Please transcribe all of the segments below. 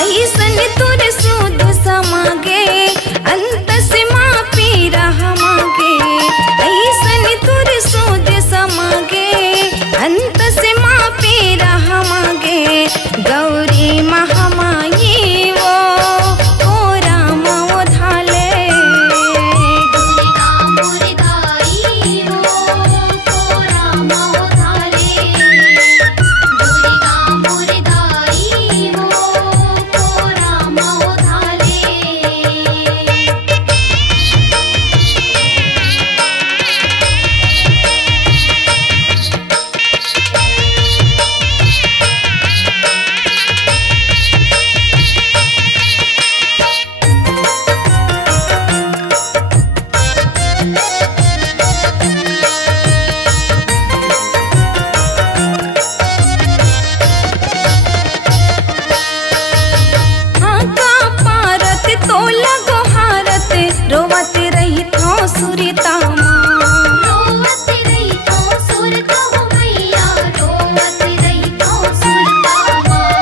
ऐसन तुर सूद समागे अंत से माफी रह मागे। ऐसन तुर सूद समागे अंत से माफी रह मागे। गौरी महामाई वो राम वो धाले। दुर्गा मुरदाई वो राम वो धाले। दुर्गा मुरदाई वो राम वो धाले। आका पारत तोला गोहारत रोवत रही थो सुरता माँ। रोवत रही तो सुरता हो मैया। रोवत रही तो सुरता माँ।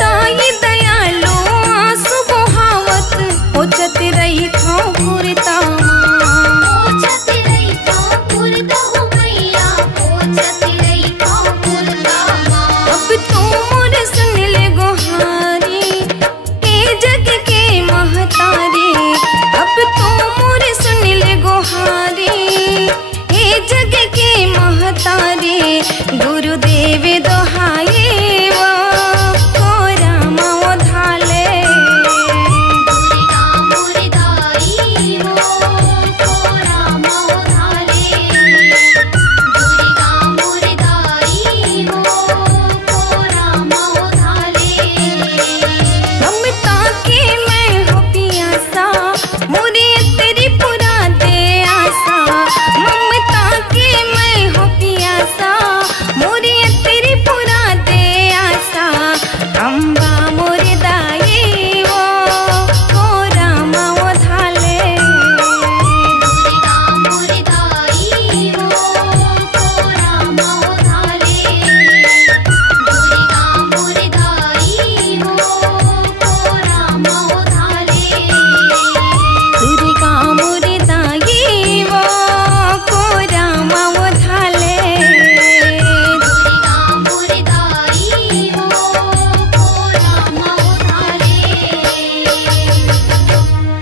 ताई दयालु आंसू बहावत पोछत रही थो घूरता माँ। पोछत रही तो पुरता हो मैया। पोछत रही तो पुरता माँ। अब तो मोर सुन ले गोहारी ए जग के महतारी। अब तो मोर सुन ले गोहारी ए जग के महतारी। गुरुदेव दोहाए वो राम वो धाले। दुर्गा मुरदाई वो राम वो धाले। दुर्गा मुरदाई वो राम वो धाले। ममता के मैं हो पियासा मोरे तेरी पुरा दे आशा। ममता के मैं हो पियासा मोरे तेरी पुरा दे आशा। अम्बा